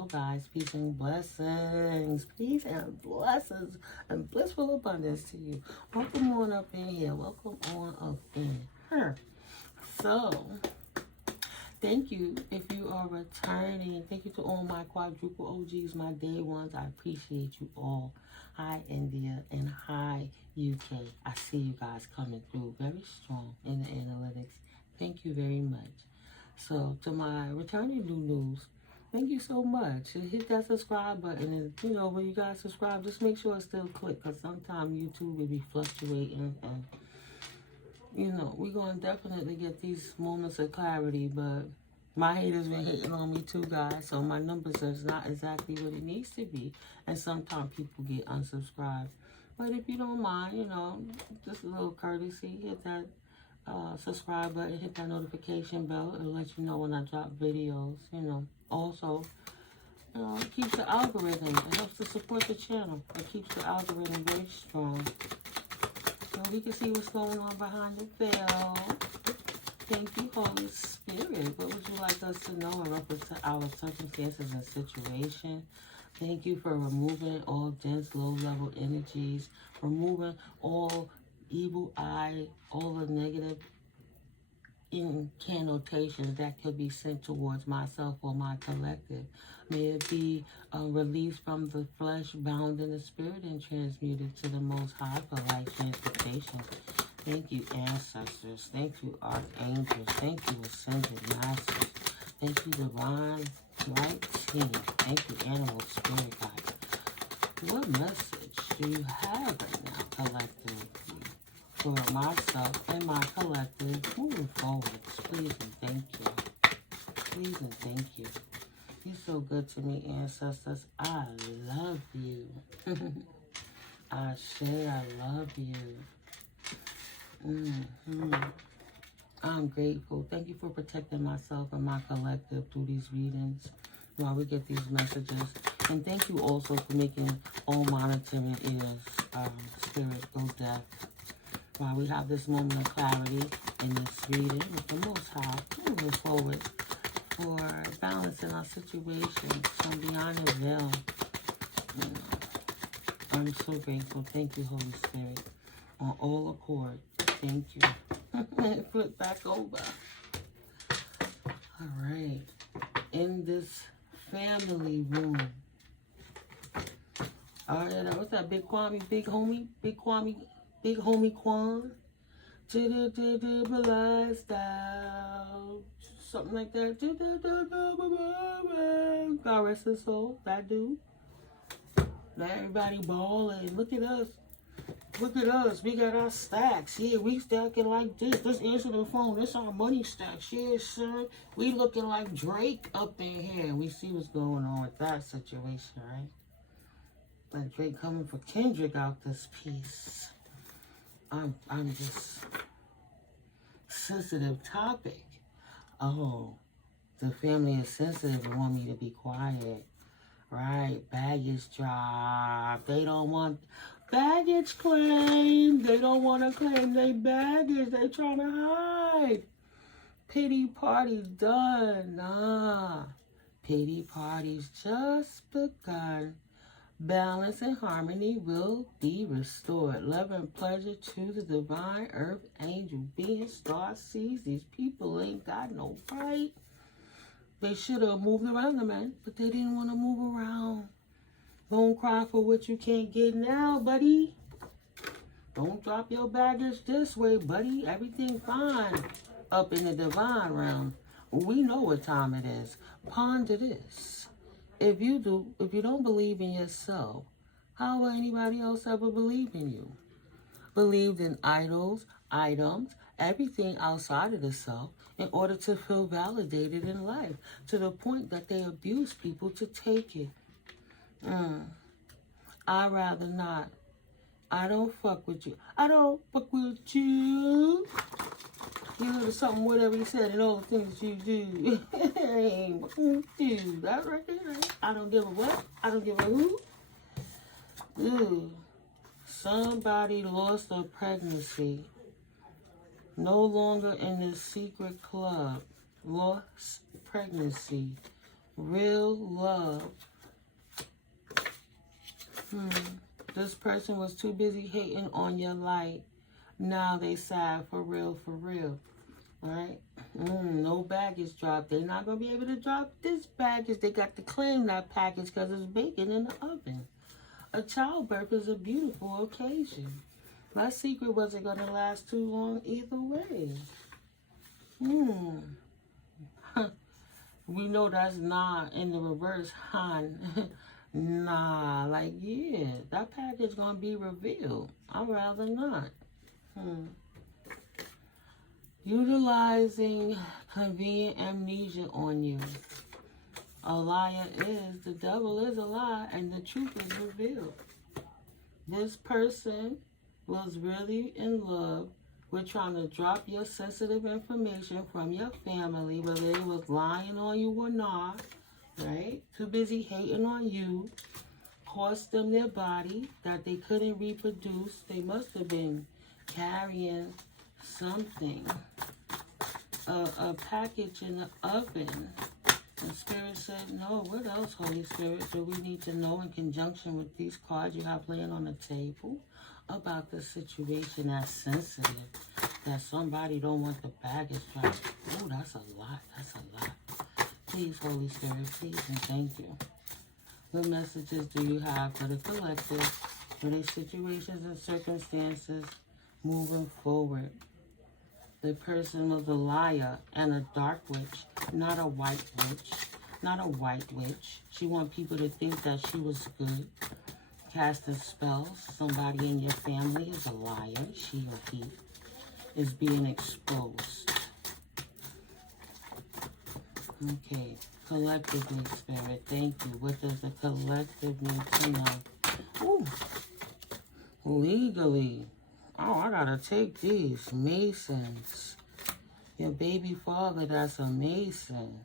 Hello, guys. Peace and blessings. Peace and blessings and blissful abundance to you. Welcome on up in here. Welcome on up in here. So, thank you if you are returning. Thank you to all my quadruple OGs, my day ones. I appreciate you all. Hi, India, and hi, UK. I see you guys coming through very strong in the analytics. Thank you very much. So, to my returning new news, thank you so much. Hit that subscribe button. And, you know, when you guys subscribe, just make sure it's still click, because sometimes YouTube will be fluctuating. And, you know, we're going to definitely get these moments of clarity, but my haters been hitting on me too, guys. So my numbers is not exactly what it needs to be. And sometimes people get unsubscribed. But if you don't mind, you know, just a little courtesy, hit that subscribe button, hit that notification bell. It'll let you know when I drop videos, you know. Also, you know, it keeps the algorithm. It helps to support the channel. It keeps the algorithm very strong. So we can see what's going on behind the veil. Thank you, Holy Spirit. What would you like us to know in reference to our circumstances and situation? Thank you for removing all dense, low-level energies, removing all evil eye, all the negative incantations that could be sent towards myself or my collective. May it be released from the flesh, bound in the spirit, and transmuted to the Most High for life transportation. Thank you, ancestors. Thank you, archangels. Thank you, ascended masters. Thank you, divine light team. Thank you, animal spirit guide. What message do you have right now, collective, for myself and my collective moving forward? Please and thank you. Please and thank you. You're so good to me, ancestors. I love you. I say I love you. I'm grateful. Thank you for protecting myself and my collective through these readings while we get these messages. And thank you also for making all monitoring ears, spirit, go deaf. While we have this moment of clarity in this reading with the Most High, moving forward for balancing our situations from behind the veil. I'm so grateful. Thank you, Holy Spirit. On all accord. Thank you. Flip back over. All right. In this family room. All right. What's that? Big Kwame? Big homie? Big Kwame? Big homie Quan? Lifestyle. Something like that. God rest his soul. That dude. Let everybody ball and look at us. Look at us. We got our stacks. Yeah, we stacking like this. Let's answer the phone. This our money stacks. Yeah, sir. We looking like Drake up in here. We see what's going on with that situation, right? Like Drake coming for Kendrick out this piece. I'm just sensitive topic. Oh, the family is sensitive and want me to be quiet. Right? Baggage drop. They don't want baggage claim. They don't want to claim their baggage. They trying to hide. Pity party's done. Nah. Pity party's just begun. Balance and harmony will be restored. Love and pleasure to the divine earth, angel beings, star seeds. These people ain't got no right. They should have moved around the man, but they didn't want to move around. Don't cry for what you can't get now, buddy. Don't drop your baggage this way, buddy. Everything fine up in the divine realm. We know what time it is. Ponder this. If you don't believe in yourself, how will anybody else ever believe in you? Believed in idols, items, everything outside of the self in order to feel validated in life, to the point that they abuse people to take it. I'd rather not. I don't fuck with you. I don't fuck with you. You know, something, whatever he said, and all the things you do. Ain't fucking you. That right there, right? I don't give a what. I don't give a who. Ooh. Somebody lost a pregnancy. No longer in the secret club. Lost pregnancy. Real love. This person was too busy hating on your light. Now they sad for real, for real. Alright? No baggage drop. They're not going to be able to drop this baggage. They got to claim that package because it's baking in the oven. A childbirth is a beautiful occasion. My secret wasn't going to last too long either way. We know that's not in the reverse, hon. Nah, like, yeah, that package going to be revealed. I'd rather not. Utilizing convenient amnesia on you. A liar is, the devil is a lie, and the truth is revealed. This person was really in love with trying to drop your sensitive information from your family, whether they was lying on you or not, right? Too busy hating on you. Cost them their body that they couldn't reproduce. They must have been carrying something. A package in the oven. The Spirit said, no, what else, Holy Spirit, do we need to know in conjunction with these cards you have laying on the table about the situation that's sensitive, that somebody don't want the baggage dropped? Oh, that's a lot. That's a lot. Please, Holy Spirit, please and thank you. What messages do you have for the collective, for these situations and circumstances moving forward? The person was a liar and a dark witch, not a white witch. Not a white witch. She wants people to think that she was good. Casting spells. Somebody in your family is a liar. She or he is being exposed. Okay. Collectively, Spirit. Thank you. What does the collective need to know? Ooh. Legally. Oh, I gotta take these. Masons. Your baby father, that's a Mason.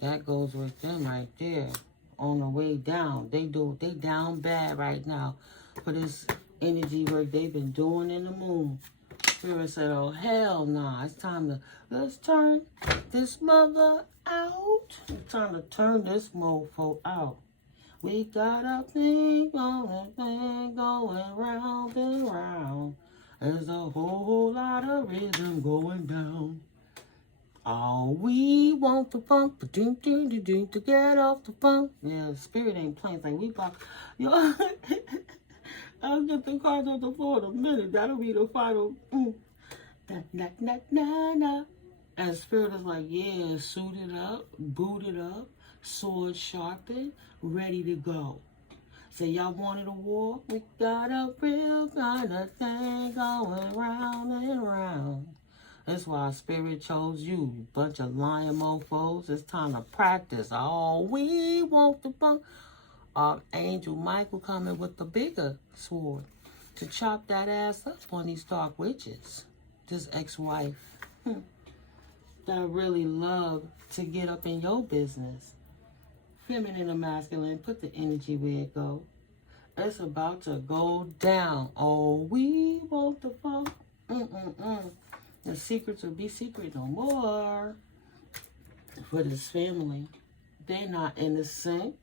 That goes with them right there. On the way down. They down bad right now for this energy work they've been doing in the moon. Spirit said, oh, hell nah. It's time to, let's turn this mother out. It's time to turn this mofo out. We got a thing going round and round. There's a whole lot of rhythm going down. Oh, we want the funk, to get off the funk. Yeah, Spirit ain't playing. It's like we pop. Yo, I'll get the cards on the floor in a minute. That'll be the final. Na. And Spirit is like, yeah, suited up, booted up, sword sharpened, ready to go. So y'all wanted a war? We got a real kind of thing going round and round. That's why Spirit chose you, you bunch of lying mofos. It's time to practice. Oh, we want the funk. Archangel Michael coming with the bigger sword to chop that ass up on these dark witches. This ex-wife that really love to get up in your business. Feminine and masculine, put the energy where it go. It's about to go down. Oh, we want the funk. The secrets will be secret no more. For this family, they're not innocent.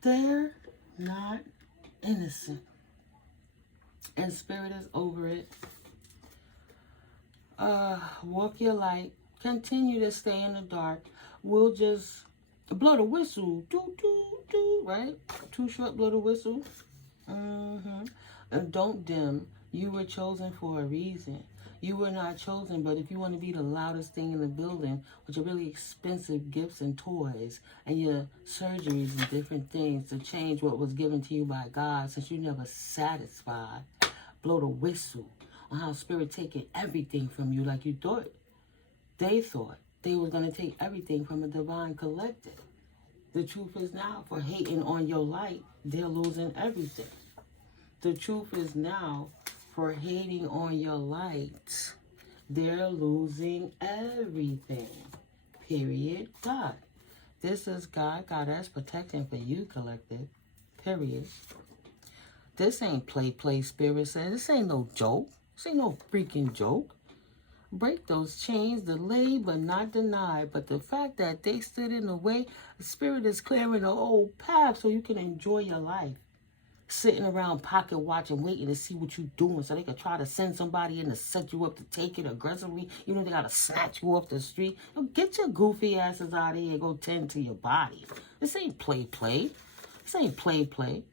They're not innocent. And Spirit is over it. Walk your light. Continue to stay in the dark. We'll just blow the whistle. Do, right? Too short, blow the whistle. And don't dim. You were chosen for a reason. You were not chosen, but if you want to be the loudest thing in the building with your really expensive gifts and toys and your surgeries and different things to change what was given to you by God, since you never satisfied, blow the whistle on how Spirit taking everything from you like you thought. They thought they were going to take everything from a divine collective. The truth is now, for hating on your light, they're losing everything. The truth is now, for hating on your light, they're losing everything. Period. God. This is God. God is protecting for you, collective. Period. This ain't play, Spirit said. This ain't no joke. This ain't no freaking joke. Break those chains, delay but not deny. But the fact that they stood in the way, the Spirit is clearing the old path so you can enjoy your life. Sitting around pocket watching, waiting to see what you're doing so they could try to send somebody in to set you up to take it aggressively. You know they got to snatch you off the street. Get your goofy asses out of here and go tend to your body. This ain't play. This ain't play.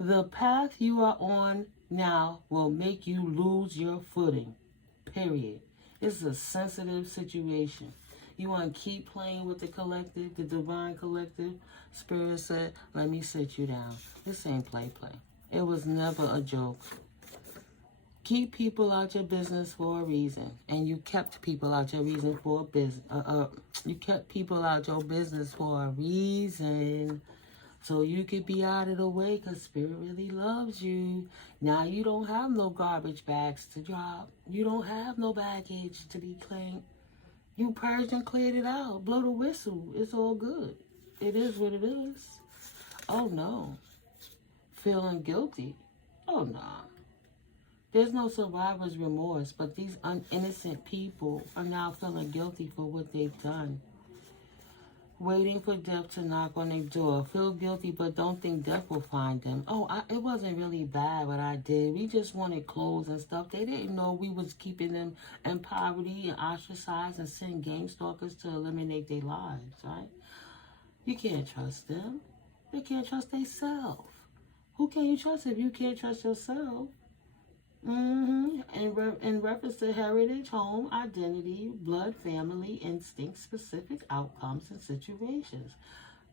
The path you are on now will make you lose your footing. Period. This is a sensitive situation. You want to keep playing with the collective, the divine collective? Spirit said, let me sit you down. This ain't play. It was never a joke. Keep people out your business for a reason. And you kept people out your reason for a business. You kept people out your business for a reason. So you could be out of the way because Spirit really loves you. Now you don't have no garbage bags to drop. You don't have no baggage to be claimed. You purged and cleared it out. Blow the whistle. It's all good. It is what it is. Oh, no. Feeling guilty. Oh, no. There's no survivor's remorse, but these innocent people are now feeling guilty for what they've done. Waiting for death to knock on their door. Feel guilty, but don't think death will find them. It wasn't really bad what I did. We just wanted clothes and stuff. They didn't know we was keeping them in poverty and ostracized and sending game stalkers to eliminate their lives, right? You can't trust them. They can't trust themselves. Who can you trust if you can't trust yourself? In reference to heritage, home, identity, blood, family, instinct, specific outcomes and situations.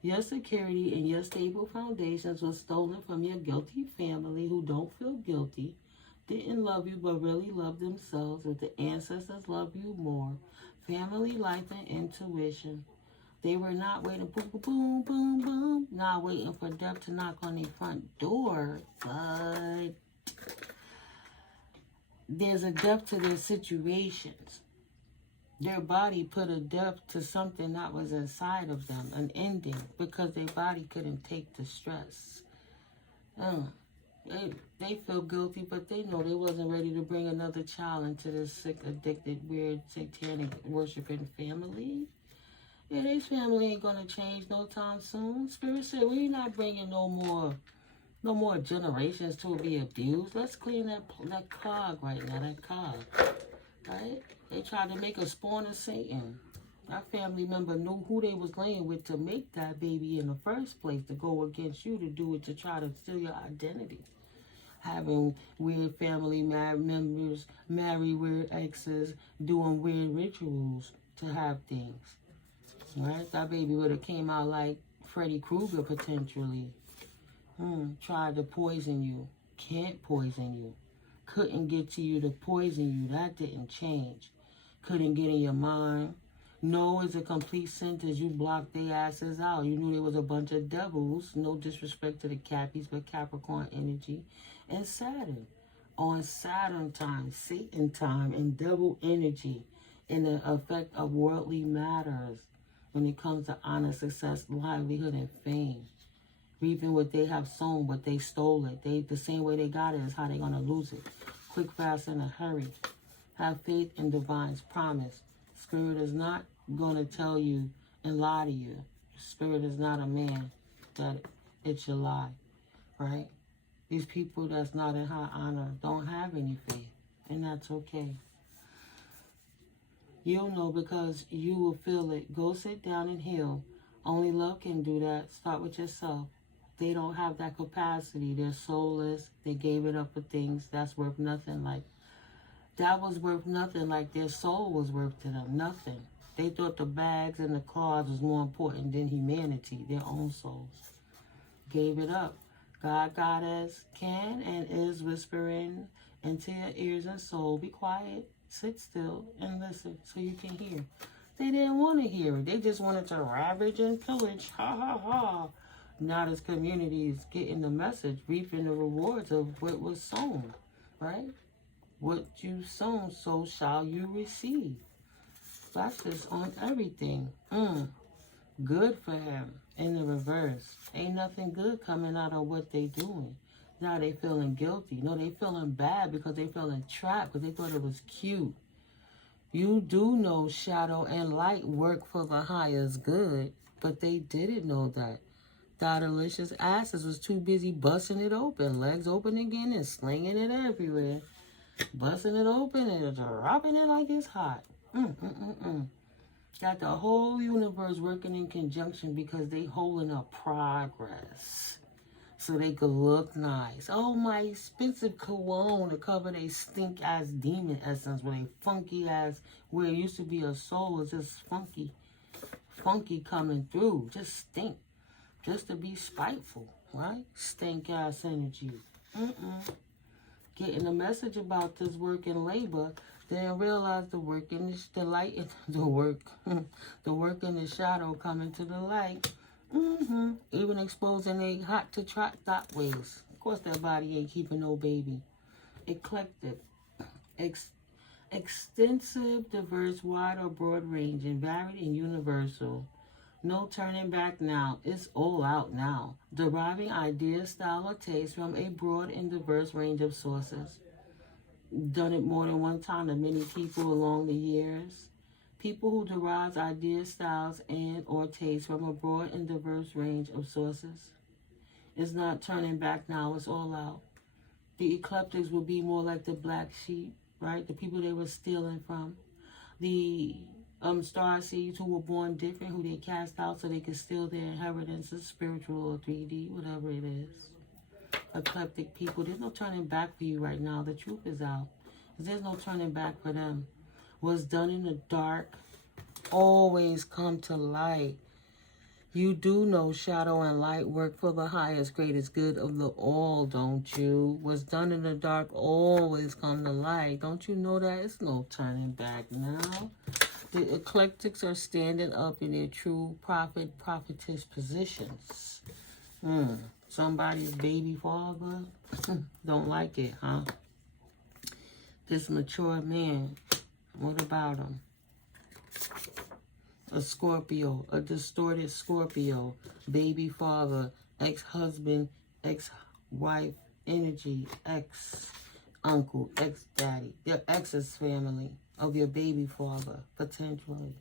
Your security and your stable foundations were stolen from your guilty family who don't feel guilty, didn't love you but really love themselves, with the ancestors love you more. Family, life, and intuition. They were not waiting, boom, not waiting for death to knock on their front door, but there's a depth to their situations. Their body put a depth to something that was inside of them, an ending, because their body couldn't take the stress. They feel guilty, but they know they wasn't ready to bring another child into this sick, addicted, weird, satanic, worshiping family. Yeah, their family ain't gonna change no time soon. Spirit said, we're not bringing no more generations to be abused. Let's clean that clog right now, that cog, right? They tried to make a spawn of Satan. Our family member knew who they was laying with to make that baby in the first place, to go against you, to do it, to try to steal your identity. Having weird family members, marry weird exes, doing weird rituals to have things, right? That baby would have came out like Freddy Krueger potentially. Tried to poison you. Can't poison you. Couldn't get to you to poison you. That didn't change. Couldn't get in your mind. No is a complete sentence. You blocked their asses out. You knew there was a bunch of devils. No disrespect to the Cappies, but Capricorn energy. And Saturn. On Saturn time, Satan time, and devil energy. And the effect of worldly matters when it comes to honor, success, livelihood, and fame. Reaping what they have sown, but they stole it. The same way they got it is how they're going to lose it. Quick, fast, in a hurry. Have faith in divine's promise. Spirit is not going to tell you and lie to you. Spirit is not a man that it should lie, right? These people that's not in high honor don't have any faith, and that's okay. You'll know because you will feel it. Go sit down and heal. Only love can do that. Start with yourself. They don't have that capacity. They're soulless. They gave it up for things that's worth nothing. That was worth nothing. Like their soul was worth to them. Nothing. They thought the bags and the cars was more important than humanity, their own souls. Gave it up. God, Goddess can and is whispering into your ears and soul. Be quiet. Sit still and listen so you can hear. They didn't want to hear it. They just wanted to ravage and pillage. Ha, ha, ha. Now this community is getting the message, reaping the rewards of what was sown, right? What you sown, so shall you receive. That's just on everything. Good for him. In the reverse. Ain't nothing good coming out of what they doing. Now they feeling guilty. No, they feeling bad because they feeling trapped because they thought it was cute. You do know shadow and light work for the highest good, but they didn't know that. Daughterlicious asses was too busy busting it open, legs open again and slinging it everywhere. Busting it open and dropping it like it's hot. Got the whole universe working in conjunction because they holding up progress. So they could look nice. Oh, my expensive cologne to cover they stink ass demon essence with a funky ass, where it used to be a soul is just funky coming through. Just stink. Just to be spiteful, right? Stink ass energy. Getting a message about this work and labor, then realize the work in the light, the work in the shadow coming to the light. Even exposing a hot to trot thought ways. Of course, that body ain't keeping no baby. Eclectic, extensive, diverse, wide or broad range, and varied and universal. No turning back now. It's all out now. Deriving ideas, style, or taste from a broad and diverse range of sources. Done it more than one time to many people along the years. People who derive ideas, styles, and or taste from a broad and diverse range of sources. It's not turning back now. It's all out. The eclectics will be more like the black sheep, right? The people they were stealing from. The star seeds who were born different, who they cast out so they could steal their inheritances, spiritual or 3D, whatever it is. Eclectic people, there's no turning back for you right now. The truth is out. There's no turning back for them. What's done in the dark always come to light. You do know shadow and light work for the highest, greatest good of the all, don't you? What's done in the dark always come to light. Don't you know that? It's no turning back now. The eclectics are standing up in their true prophetess positions. Somebody's baby father don't like it, huh? This mature man, what about him? A Scorpio, a distorted Scorpio, baby father, ex-husband, ex-wife energy, ex-uncle, ex-daddy, your ex's family of your baby father, potentially.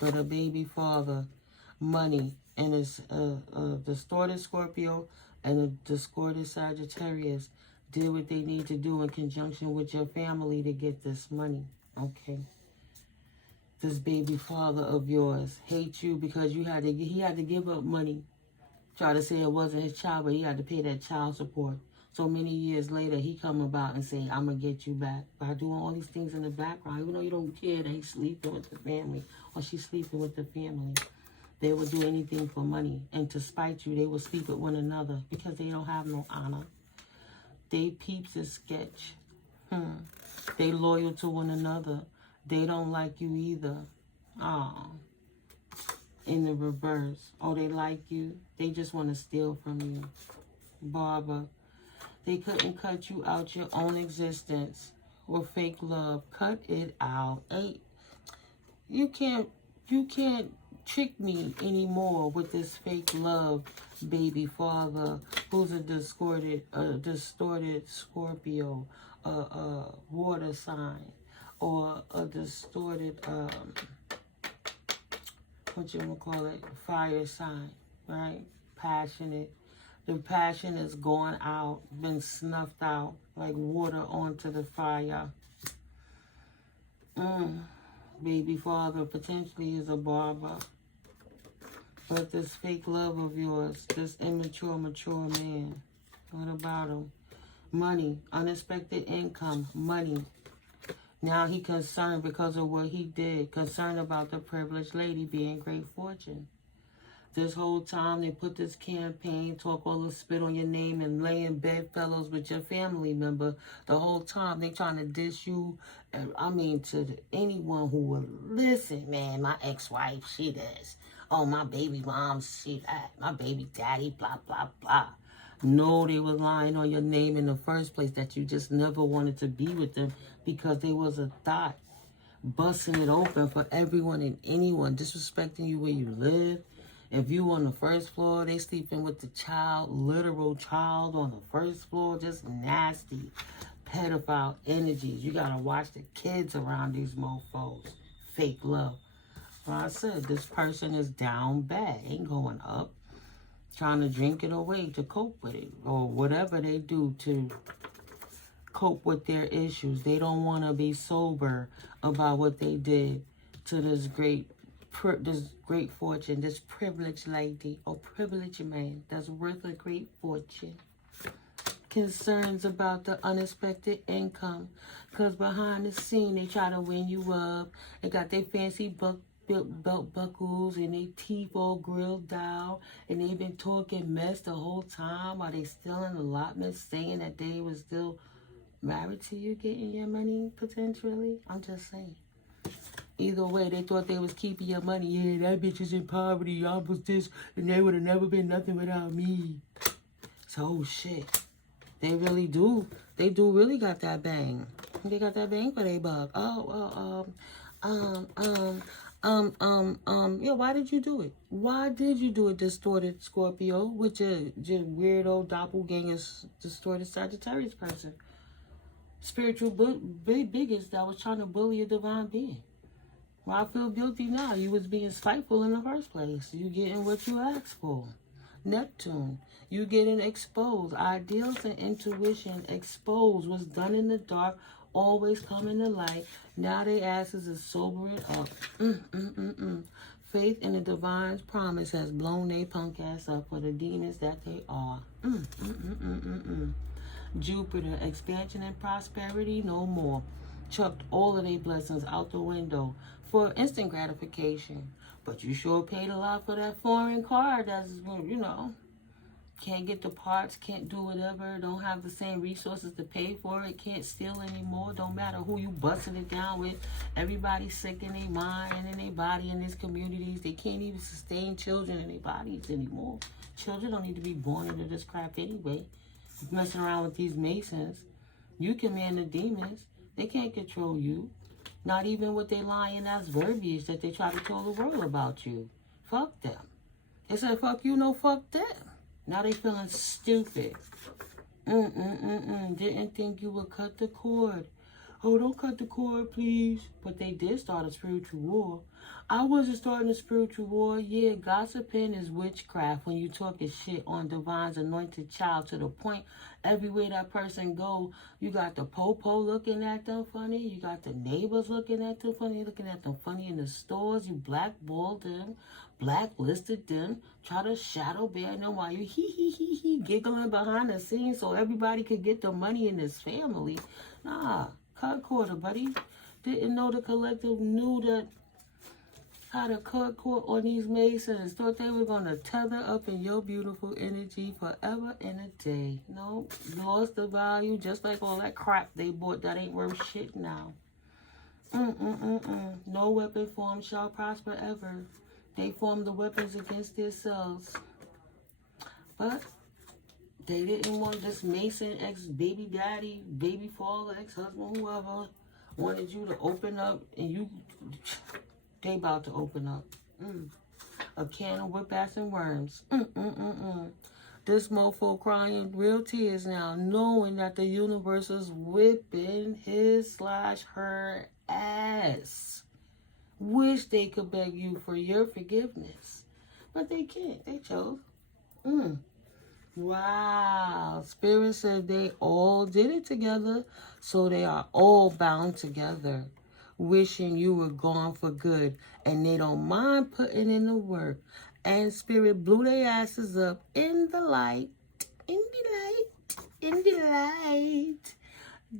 But a baby father, money, and it's a distorted Scorpio and a distorted Sagittarius did what they need to do in conjunction with your family to get this money, okay? This baby father of yours hates you because he had to give up money. Try to say it wasn't his child, but he had to pay that child support. So many years later, he come about and say, I'm going to get you back by doing all these things in the background. Even though you don't care that he's sleeping with the family or she's sleeping with the family. They will do anything for money. And to spite you, they will sleep with one another because they don't have no honor. They peeps is sketch. They loyal to one another. They don't like you either. In the reverse. Oh, they like you. They just want to steal from you. Barbara. They couldn't cut you out your own existence with fake love. Cut it out. You can't trick me anymore with this fake love, baby father, who's a distorted Scorpio, water sign, or a distorted, fire sign, right? Passionate. The passion is gone out, been snuffed out, like water onto the fire. Baby father potentially is a barber. But this fake love of yours, this immature, mature man, what about him? Money, unexpected income, money. Now he concerned because of what he did, concerned about the privileged lady being great fortune. This whole time they put this campaign, talk all the spit on your name and lay in bedfellows with your family member. The whole time they trying to dish you, to anyone who will listen, man, my ex-wife, she this. Oh, my baby mom, she that. My baby daddy, blah, blah, blah. No, they were lying on your name in the first place that you just never wanted to be with them because they was a thought. Busting it open for everyone and anyone, disrespecting you where you live. If you on the first floor, they sleeping with the child, literal child on the first floor, just nasty. pedophile energies. You gotta watch the kids around these mofos. Fake love. Well, I said, this person is down bad. Ain't going up. Trying to drink it away to cope with it. Or whatever they do to cope with their issues. They don't want to be sober about what they did to this great fortune, this privileged lady or privileged man that's worth a great fortune. Concerns about the unexpected income, because behind the scene they try to win you up. They got their fancy belt buckles and their teeth all grilled out, and they've been talking mess the whole time while they still in allotments saying that they was still married to you, getting your money potentially. I'm just saying. Either way, they thought they was keeping your money. Yeah, that bitch is in poverty. I was this, and they would have never been nothing without me. So, shit. They really do. They do really got that bang. They got that bang for they buck. Yeah, why did you do it? Why did you do it, distorted Scorpio, with your weirdo doppelganger, distorted Sagittarius person? Spiritual biggest that was trying to bully a divine being. Well, I feel guilty now. You was being spiteful in the first place. You getting what you asked for. Neptune, you getting exposed. Ideals and intuition exposed. What's done in the dark always come in the light. Now they asses is sobering up. Faith in the divine's promise has blown they punk ass up for the demons that they are. Jupiter, expansion and prosperity, no more. Chucked all of their blessings out the window for instant gratification. But you sure paid a lot for that foreign car that's, can't get the parts, can't do whatever, don't have the same resources to pay for it, can't steal anymore, don't matter who you busting it down with. Everybody's sick in their mind and in their body in these communities. They can't even sustain children in their bodies anymore. Children don't need to be born into this crap anyway. Messing around with these Masons. You command the demons. They can't control you. Not even with their lying ass verbiage that they try to tell the world about you. Fuck them. They said fuck you, no fuck them. Now they feeling stupid. Didn't think you would cut the cord. Oh, don't cut the cord, please. But they did start a spiritual war. I wasn't starting a spiritual war. Yeah, gossiping is witchcraft when you talking shit on divine's anointed child to the point everywhere that person go, you got the popo looking at them funny. You got the neighbors looking at them funny in the stores. You blackballed them, blacklisted them, try to shadow ban them while you giggling behind the scenes so everybody could get the money in this family. Nah, cut quarter, buddy. Didn't know the collective knew that how to cut court on these Masons. Thought they were going to tether up in your beautiful energy forever and a day. No, lost the value just like all that crap they bought that ain't worth shit now. No weapon form shall prosper ever. They form the weapons against themselves. But they didn't want this Mason ex-baby daddy, baby father, ex-husband, whoever, wanted you to open up and you... They about to open up. A can of whip-ass and worms. This mofo crying real tears now, knowing that the universe is whipping his/her ass. Wish they could beg you for your forgiveness. But they can't. They chose. Wow. Spirit said they all did it together, so they are all bound together. Wishing you were gone for good, and they don't mind putting in the work. And Spirit blew their asses up in the light, in the light.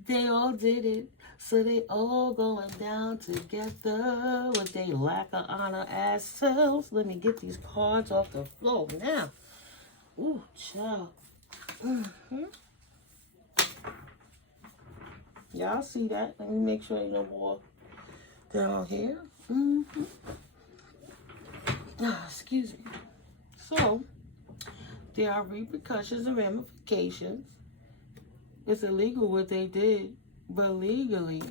They all did it, so they all going down together with they lack of honor ass selves. Let me get these cards off the floor now. Ooh, child. Y'all see that? Let me make sure ain't no more down here. Excuse me. So, there are repercussions and ramifications. It's illegal what they did, but legally,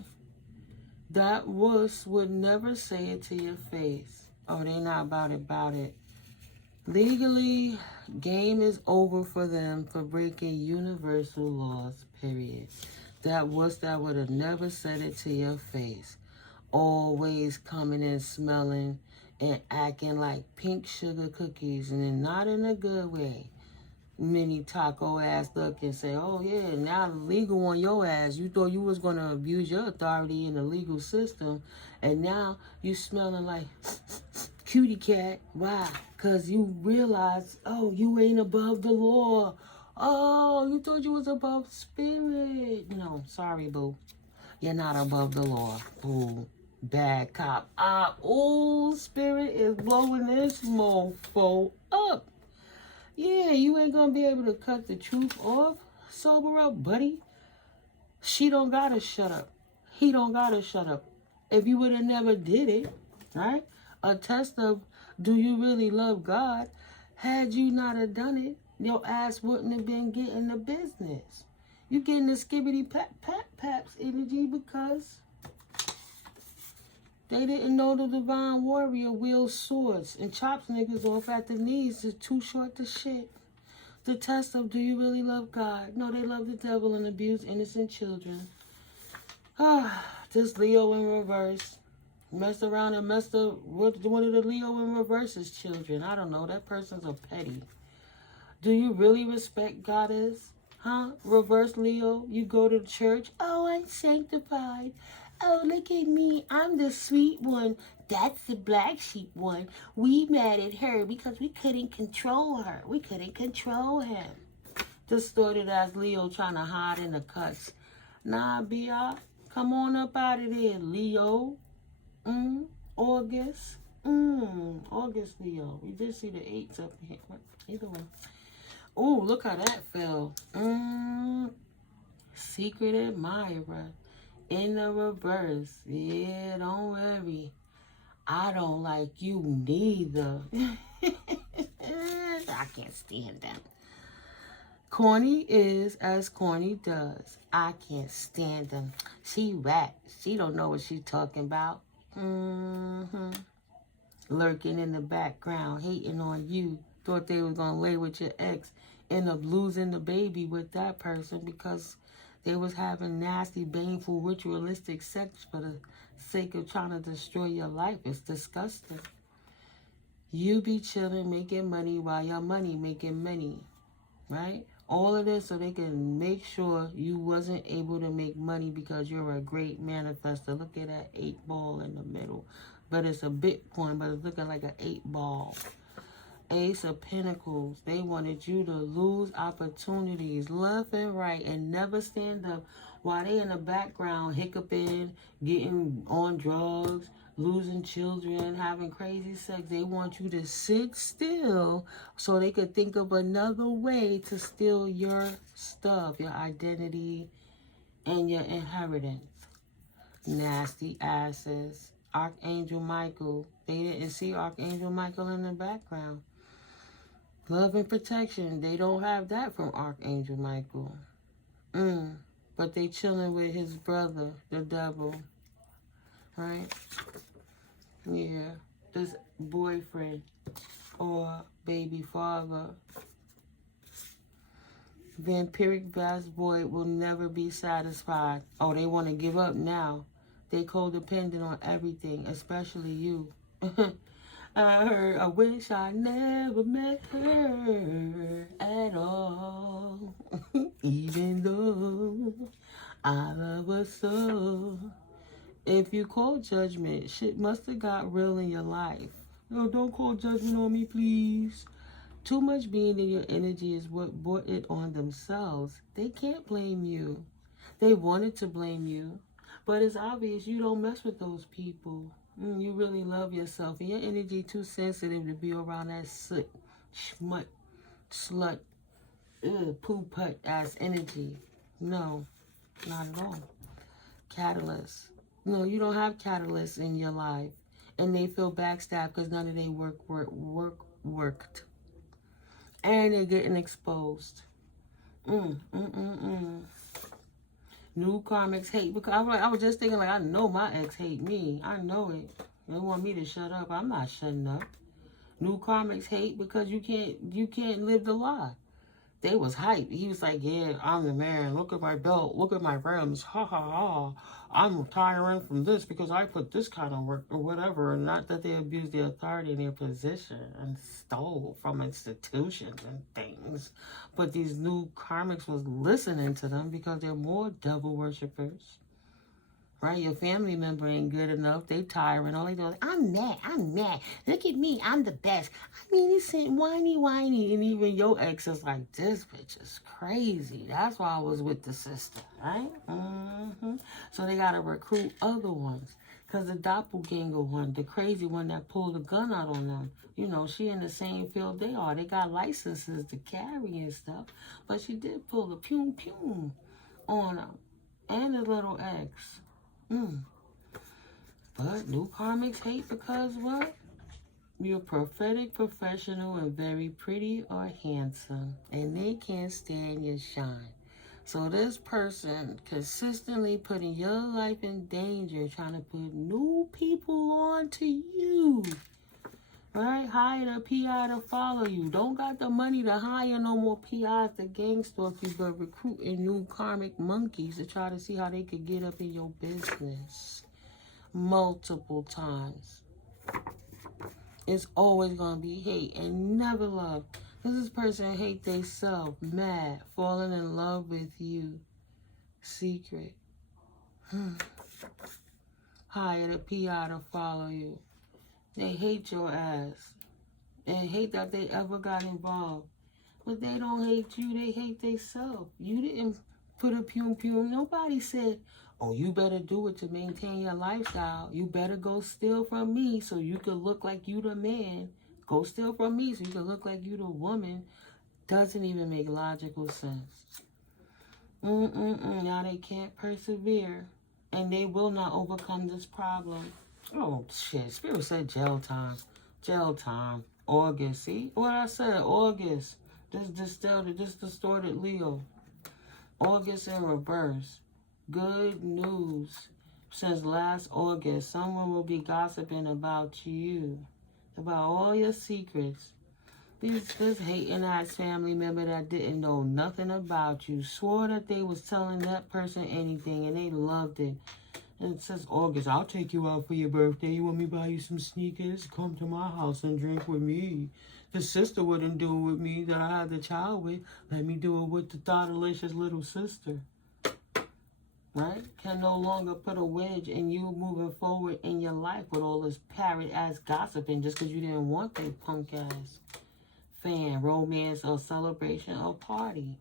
that wuss would never say it to your face. Oh, they not about it. Legally, game is over for them for breaking universal laws, period. That wuss that would have never said it to your face. Always coming in smelling and acting like pink sugar cookies, and then not in a good way. Mini taco ass look and say, oh yeah, now the legal on your ass. You thought you was gonna abuse your authority in the legal system, and now you smelling like cutie cat. Why? Cause you realize, oh, you ain't above the law. Oh, you thought you was above spirit. No, sorry, boo. You're not above the law. Boo. Bad cop. Oh, spirit is blowing this mofo up. Yeah, you ain't gonna be able to cut the truth off. Sober up, buddy. She don't gotta shut up. He don't gotta shut up. If you would have never did it, right? A test of, do you really love God? Had you not have done it, your ass wouldn't have been getting the business. You getting the skibbity paps energy because they didn't know the divine warrior wields swords and chops niggas off at the knees is too short to shit. The test of, do you really love God? No, they love the devil and abuse innocent children. This Leo in reverse. Messed around and messed up with one of the Leo in reverse's children. I don't know. That person's a petty. Do you really respect Goddess? Huh? Reverse Leo. You go to church. Oh, I'm sanctified. Oh, look at me. I'm the sweet one. That's the black sheep one. We mad at her because we couldn't control her. We couldn't control him. Distorted as Leo trying to hide in the cuts. Nah, B.I. Come on up out of there, Leo. August. August Leo. We did see the 8s up here. Either way. Oh, look how that fell. Secret admirer. In the reverse. Yeah, don't worry. I don't like you neither. I can't stand them. Corny is as corny does. I can't stand them. She rap. She don't know what she's talking about. Lurking in the background, hating on you. Thought they was gonna lay with your ex. End up losing the baby with that person because they was having nasty, baneful, ritualistic sex for the sake of trying to destroy your life. It's disgusting. You be chilling, making money while your money making money, right? All of this so they can make sure you wasn't able to make money because you're a great manifester. Look at that 8 ball in the middle. But it's a Bitcoin, but it's looking like an 8 ball. Ace of Pentacles. They wanted you to lose opportunities left and right and never stand up while they in the background hiccuping, getting on drugs, losing children, having crazy sex. They want you to sit still so they could think of another way to steal your stuff, your identity, and your inheritance. Nasty asses. Archangel Michael. They didn't see Archangel Michael in the background. Love and protection. They don't have that from Archangel Michael. But they chilling with his brother, the devil. Right? Yeah. This boyfriend or baby father. Vampiric vast void will never be satisfied. Oh, they want to give up now. They codependent on everything, especially you. I wish I never met her at all. Even though I love her so. If you call judgment, shit must have got real in your life. No, don't call judgment on me, please. Too much being in your energy is what brought it on themselves. They can't blame you. They wanted to blame you. But it's obvious you don't mess with those people. You really love yourself. And your energy too sensitive to be around that soot, schmut, slut, poo-putt ass energy. No, not at all. Catalyst. No, you don't have catalysts in your life. And they feel backstabbed because none of their worked. And they're getting exposed. New karmics hate, because I was just thinking, like, I know my ex hate me. I know it. They want me to shut up. I'm not shutting up. New karmics hate because you can't live the lie. They was hyped. He was like, yeah, I'm the man. Look at my belt. Look at my rims. Ha ha ha. I'm retiring from this because I put this kind of work or whatever. And not that they abused their authority in their position and stole from institutions and things. But these new karmics was listening to them because they're more devil worshippers. Right? Your family member ain't good enough. They tiring. All they do is, I'm mad. I'm mad. Look at me. I'm the best. I mean, it's whiny, whiny. And even your ex is like, this bitch is crazy. That's why I was with the sister. Right? So they got to recruit other ones. Because the doppelganger one, the crazy one that pulled a gun out on them, you know, she in the same field they are. They got licenses to carry and stuff. But she did pull a pew on them. And the little ex. But new karmics hate because what? You're prophetic, professional, and very pretty or handsome. And they can't stand your shine. So this person consistently putting your life in danger, trying to put new people on to you. Right? Hire a PI to follow you. Don't got the money to hire no more PIs to gang stalk you, but recruiting new karmic monkeys to try to see how they could get up in your business. Multiple times. It's always going to be hate and never love. This person hate they self, mad, falling in love with you. Secret. Hire a PI to follow you. They hate your ass. They hate that they ever got involved. But they don't hate you, they hate themselves. You didn't put a pew. Nobody said, oh, you better do it to maintain your lifestyle. You better go steal from me so you can look like you the man. Go steal from me so you can look like you the woman. Doesn't even make logical sense. Now they can't persevere. And they will not overcome this problem. Oh, shit. Spirit said jail time. Jail time. August. See? What I said? August. This distorted Leo. August in reverse. Good news. Since last August, someone will be gossiping about you. About all your secrets. This hating ass family member that didn't know nothing about you swore that they was telling that person anything and they loved it. And it says, August, I'll take you out for your birthday. You want me to buy you some sneakers? Come to my house and drink with me. The sister wouldn't do it with me that I had the child with. Let me do it with the thoughtalicious little sister. Right? Can no longer put a wedge in you moving forward in your life with all this parrot-ass gossiping just because you didn't want that punk-ass fan, romance, or celebration, or party.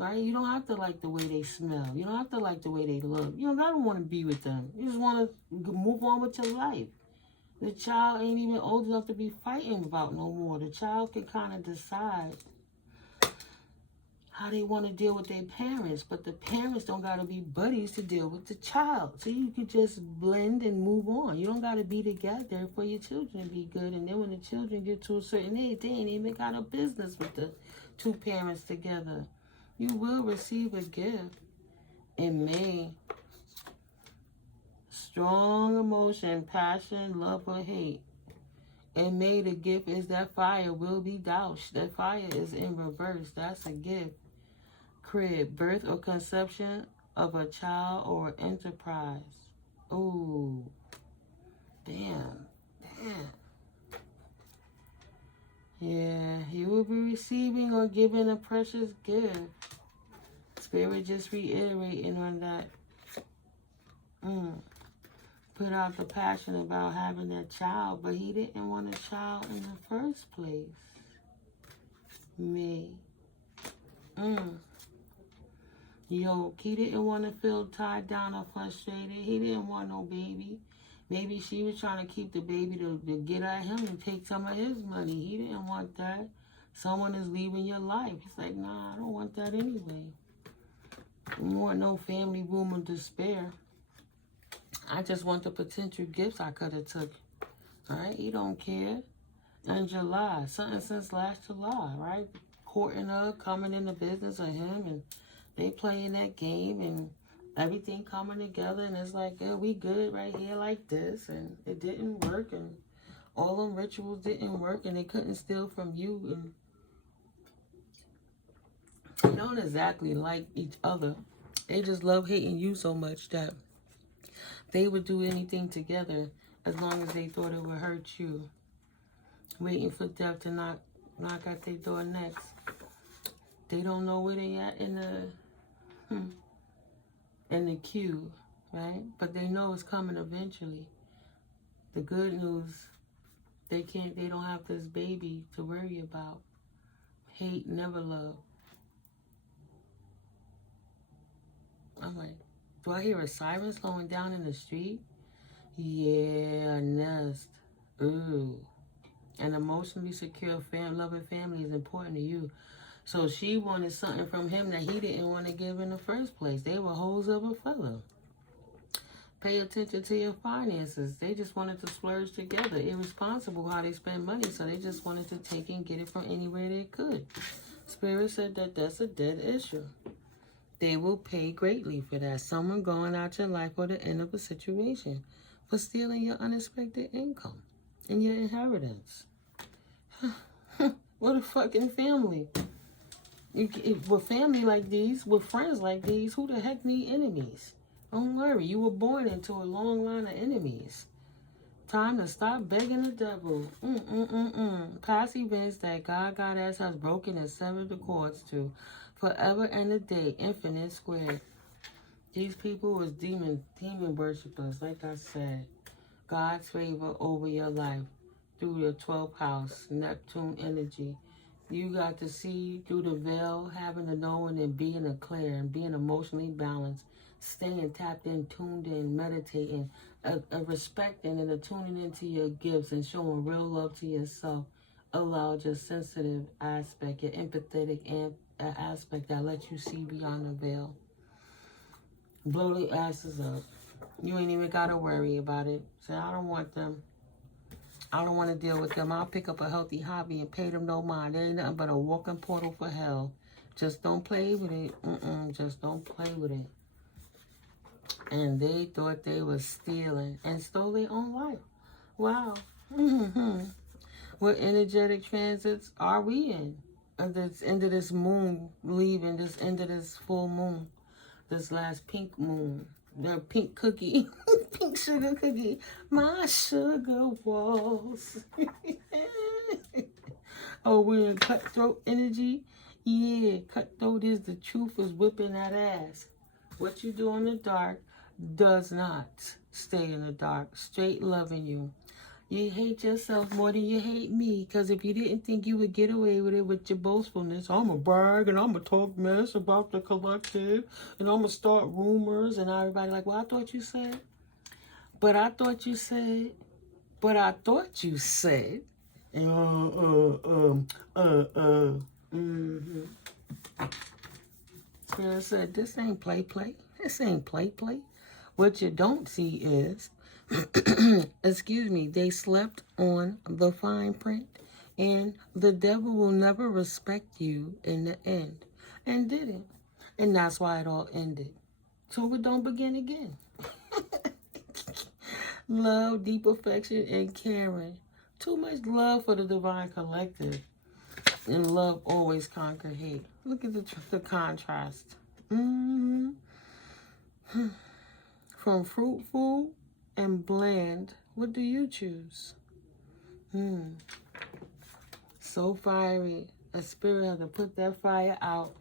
Right? You don't have to like the way they smell. You don't have to like the way they look. You don't gotta want to be with them. You just want to move on with your life. The child ain't even old enough to be fighting about no more. The child can kind of decide how they want to deal with their parents, but the parents don't gotta be buddies to deal with the child. So you can just blend and move on. You don't gotta be together for your children to be good. And then when the children get to a certain age, they ain't even got a business with the two parents together. You will receive a gift in May. Strong emotion, passion, love, or hate. In May, the gift is that fire will be doused. That fire is in reverse. That's a gift. Crib, birth or conception of a child or enterprise. Ooh. Damn. Yeah, you will be receiving or giving a precious gift. Spirit just reiterating on that. Put out the passion about having that child, but he didn't want a child in the first place. Me. Yo, he didn't want to feel tied down or frustrated. He didn't want no baby. Maybe she was trying to keep the baby to get at him and take some of his money. He didn't want that. Someone is leaving your life. He's like, nah, I don't want that anyway. I don't want no family room of despair. I just want the potential gifts I could have took. All right? He don't care. In July, something since last July, right? Courting her, coming in the business of him, and they playing that game, and everything coming together, and it's like, yeah, we good right here like this, and it didn't work, and all them rituals didn't work, and they couldn't steal from you, and They don't exactly like each other. They just love hating you so much that they would do anything together as long as they thought it would hurt you. Waiting for death to knock at their door next. They don't know where they at in the queue, right? But they know it's coming eventually. The good news, they don't have this baby to worry about. Hate, never love. I'm like, do I hear a siren slowing down in the street? Yeah, nest. Ooh. An emotionally secure, loving family is important to you. So she wanted something from him that he didn't want to give in the first place. They were hoes of a fellow. Pay attention to your finances. They just wanted to splurge together. Irresponsible how they spend money, so they just wanted to take and get it from anywhere they could. Spirit said that that's a dead issue. They will pay greatly for that. Someone going out your life or the end of a situation for stealing your unexpected income and your inheritance. What a fucking family. With family like these, with friends like these, who the heck need enemies? Don't worry, you were born into a long line of enemies. Time to stop begging the devil. Past events that God Goddess has broken and severed the cords to. Forever and a day, infinite squared. These people was demon worshippers, like I said. God's favor over your life through your 12th house, Neptune energy. You got to see through the veil, having the knowing and being a clear and being emotionally balanced, staying tapped in, tuned in, meditating, respecting and attuning into your gifts and showing real love to yourself. Allow your sensitive aspect, your empathetic aspect that lets you see beyond the veil. Blow the asses up. You ain't even got to worry about it. Say, I don't want them. I don't want to deal with them. I'll pick up a healthy hobby and pay them no mind. There ain't nothing but a walking portal for hell. Just don't play with it. Just don't play with it. And they thought they was stealing and stole their own life. Wow. What energetic transits are we in? At this end of this moon, leaving this end of this full moon, this last pink moon. The pink cookie, pink sugar cookie, my sugar walls. Oh, we're in cutthroat energy? Yeah, cutthroat is the truth is whipping that ass. What you do in the dark does not stay in the dark. Straight loving you. You hate yourself more than you hate me. Because if you didn't think you would get away with it with your boastfulness, I'm going to brag and I'm going to talk mess about the collective. And I'm going to start rumors. And everybody like, well, I thought you said. But I thought you said. But I thought you said. Spirit said, this ain't play. This ain't play. What you don't see is, excuse me, they slept on the fine print, and the devil will never respect you in the end, and didn't. And that's why it all ended. So it don't begin again. Love, deep affection, and caring. Too much love for the divine collective. And love always conquer hate. Look at the contrast. From fruitful and bland, what do you choose? So fiery. A spirit had to put that fire out.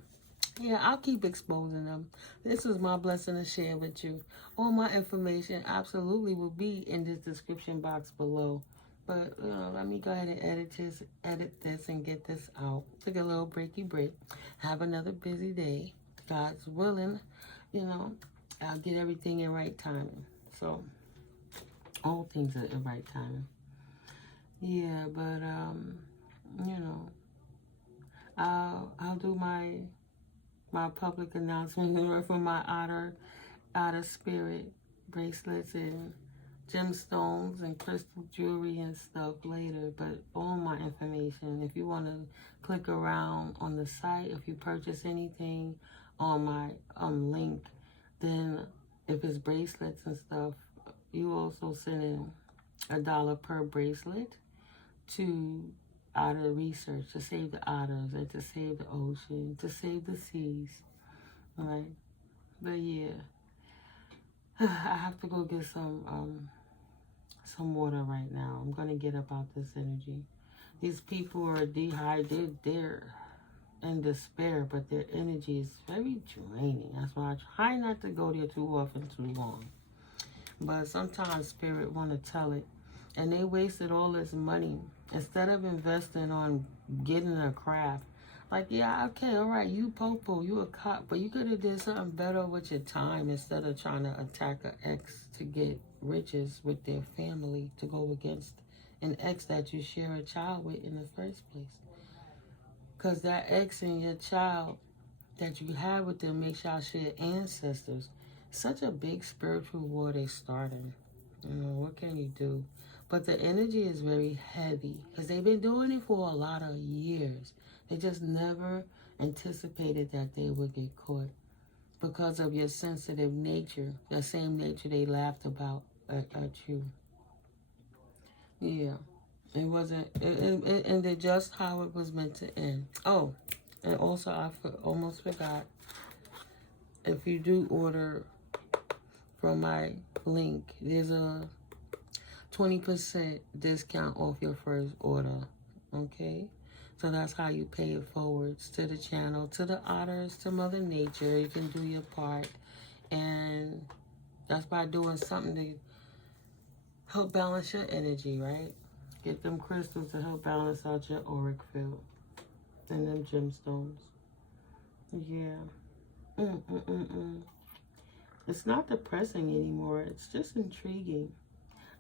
Yeah, I'll keep exposing them. This is my blessing to share with you. All my information absolutely will be in this description box below. But, let me go ahead and edit this and get this out. Took a little breaky break. Have another busy day. God's willing, I'll get everything in right timing. So, all things are in right timing. Yeah, but, I'll do my public announcement for my outer spirit bracelets and gemstones and crystal jewelry and stuff later. But all my information, if you want to click around on the site, if you purchase anything on my link, then if it's bracelets and stuff, you also send in $1 per bracelet to otter research, to save the otters, and to save the ocean, to save the seas. Right? But yeah, I have to go get some water right now. I'm gonna get about this energy. These people are dehydrated. They're in despair, but their energy is very draining. That's why I try not to go there too often, too long. But sometimes spirit want to tell it, and they wasted all this money instead of investing on getting a craft. Like, yeah, okay, all right, you popo, you a cop, but you could have did something better with your time instead of trying to attack an ex to get riches with their family, to go against an ex that you share a child with in the first place. Because that ex and your child that you have with them makes y'all share ancestors. Such a big spiritual war they starting. You know, what can you do? But the energy is very heavy because they've been doing it for a lot of years. They just never anticipated that they would get caught because of your sensitive nature, the same nature they laughed about at you. Yeah, it wasn't, it ended just how it was meant to end. Oh, and also I almost forgot, if you do order from my link, there's a 20% discount off your first order, okay? So that's how you pay it forwards to the channel, to the otters, to Mother Nature. You can do your part, and that's by doing something to help balance your energy, right? Get them crystals to help balance out your auric field and them gemstones. Yeah. It's not depressing anymore. It's just intriguing.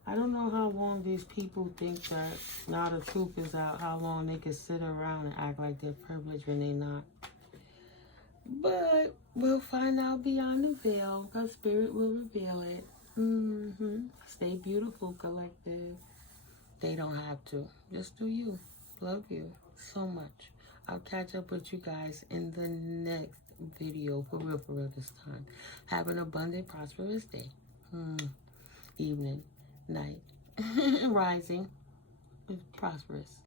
I don't know how long these people think that now the truth is out, how long they can sit around and act like they're privileged when they're not. But we'll find out beyond the veil, because spirit will reveal it. Stay beautiful, collective. They don't have to. Just do you. Love you so much. I'll catch up with you guys in the next video, for real this time. Have an abundant, prosperous day. Evening, night, rising. Prosperous.